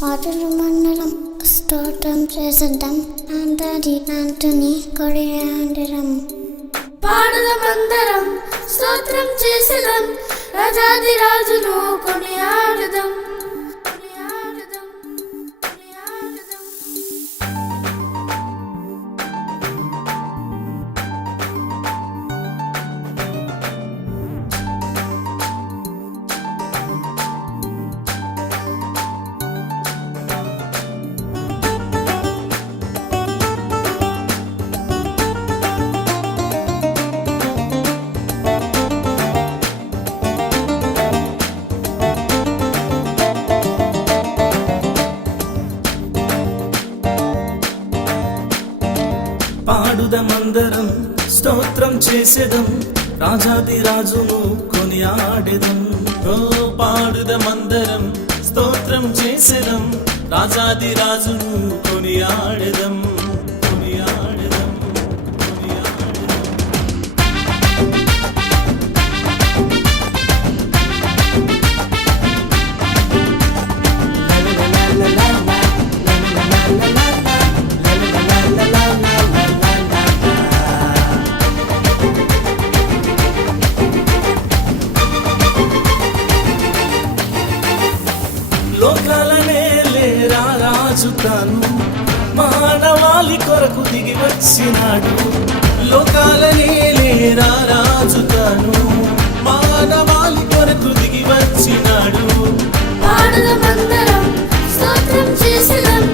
పాటలు మండలం స్తోత్రం చేసేద్దాం అంతటి అంటుని కొడియాడరం. పాడుదమందరం స్తోత్రం చేసేదం రాజాది రాజును కొనియాడుదాం. పాడుదమందరం స్తోత్రం చేసేదం రాజాది రాజును కొనియాడెదం. ఓ పాడుదమందరం స్తోత్రం చేసేదం రాజాది రాజును కొనియాడెదం. కొనియాడెదం కొనియాడెదం. లోకాలనే లేరా రాజు తాను మానవాళి కొరకు దిగి వచ్చినాడు. లోకాలనే లేరా రాజు తాను మానవాళి కొరకు దిగి వచ్చినాడు. పాడుదమందరం స్తోత్రం చేసేదం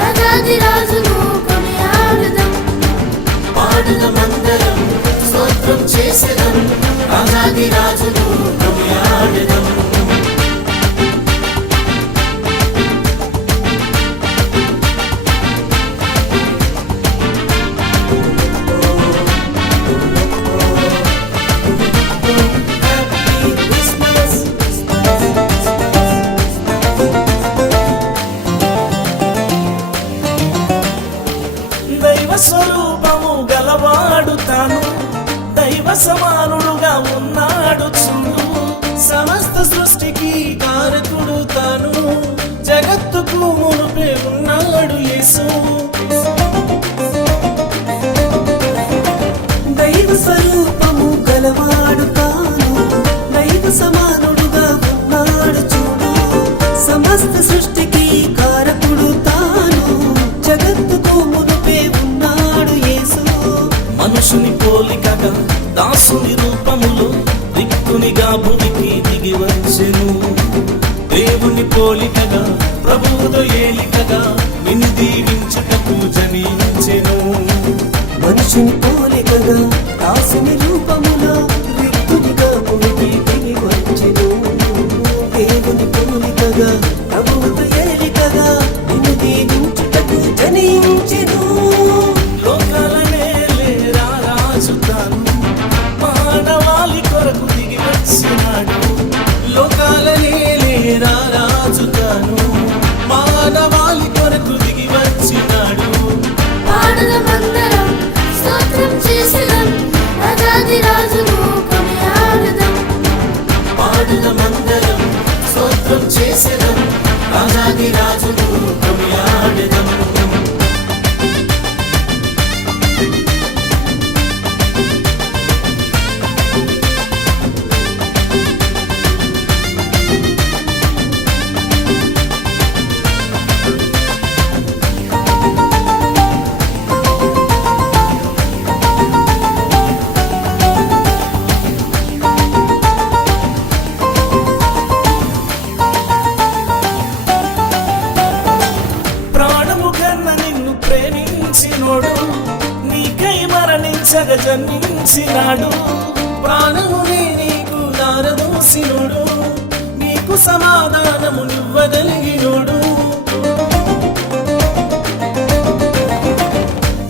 రాజాది రాజును కొనియాడుదాం. పాడుదమందరం స్తోత్రం చేసేదం రాజాది రాజును కొనియాడెదం. దైవ స్వరూపము గలవాడు తాను దైవ సమానుడుగా ఉన్నాడు చూడు. సమస్త సృష్టికి కారకుడు తాను జగత్తుకు మునుపే ఉన్నాడు యేసు. దైవ స్వరూపము గలవాడు తాను దైవ సమానుడుగా ఉన్నాడు చూడు. సమస్త సృష్టికి కారకుడు తాను జగత్తుకు మునుపే ఉన్నాడు యేసు. మనుషుని పోలికగా దాసుని రూపములో రిక్తునిగా భూమికి దిగి వచ్చెను. దేవుని పోలికగా ప్రభువుతో ఏలికగా నిన్ను దీవించుటకు జనించెను. మనుషుని పోలికగా దాసుని రూపములో వ్యక్తునిగా భూమికి దిగి వచ్చెను. దేవుని పోలికగా ప్రభువుతో ఏలికగా నిన్ను దీవించుటకు జనించెను. లోకాలనే లేరా రాజు తాను మానవాళి కొరకు దిగి వచ్చినాడు. లోకాలనే లేరా రాజు తాను మానవాళి కొరకు దిగి వచ్చినాడు. పాడుదమందరం స్తోత్రం చేసేదం రాజాది రాజును కొనియాడుదాం. పాడుదమందరం స్తోత్రం చేసేదం రాజాది రాజును కొనియాడెదం. ప్రాణము కన్న నిన్ను ప్రేమించినోడు నీకై మరణించగ జన్మించినాడు. ప్రాణమునే నీకు దారదోసినోడు నీకు సమాధానము నివ్వగలిగినోడు.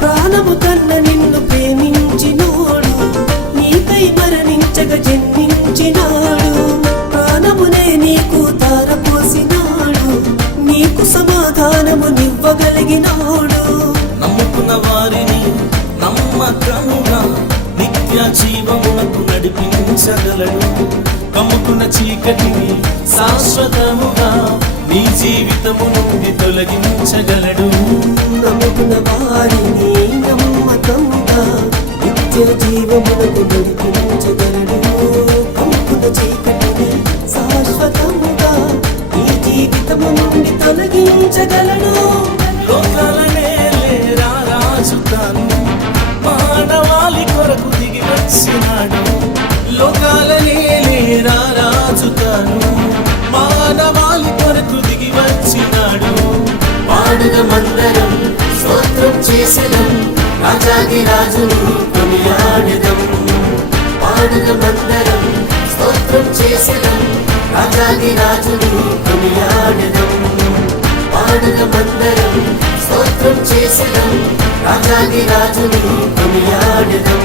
ప్రాణము కన్న నిన్ను ప్రేమించినోడు నీకై మరణించగ జన్మించినాడు. ప్రాణమునే నీకు ధారపోసినాడు నీకు సమాధానము నివ్వగలిగినాడు. నమ్ముకున్న వారిని నమ్మకముగా నిత్య జీవమునకు నడిపించగలడు. కమ్ముకున్న చీకటిని శాశ్వతముగా నీ జీవితము నుండి తొలగించగలడు. నమ్ముకున్న వారిని నమ్మకంగా నిత్య జీవమునకు నడిపించగలడు. కంపుల చీకటిని శాశ్వతముగా నీ జీవితము నుండి తొలగించగలడు. లోకాలనే లేరా రాజు తాను మానవాళి కొరకు దిగి వచ్చినాడు. లోకాలనే లేరా రాజు తాను మానవాళి కొరకు దిగి వచ్చినాడు. పాడుదమందరం స్తోత్రం చేసెదం రాజాది రాజును కొనియాడెదం. పాడుదమందరం స్తోత్రం చేసెదం రాజాది రాజును కొనియాడెదం. పాడుదమందరం స్తోత్రం చేసెదం రాజాది రాజును కొనియాడెదం.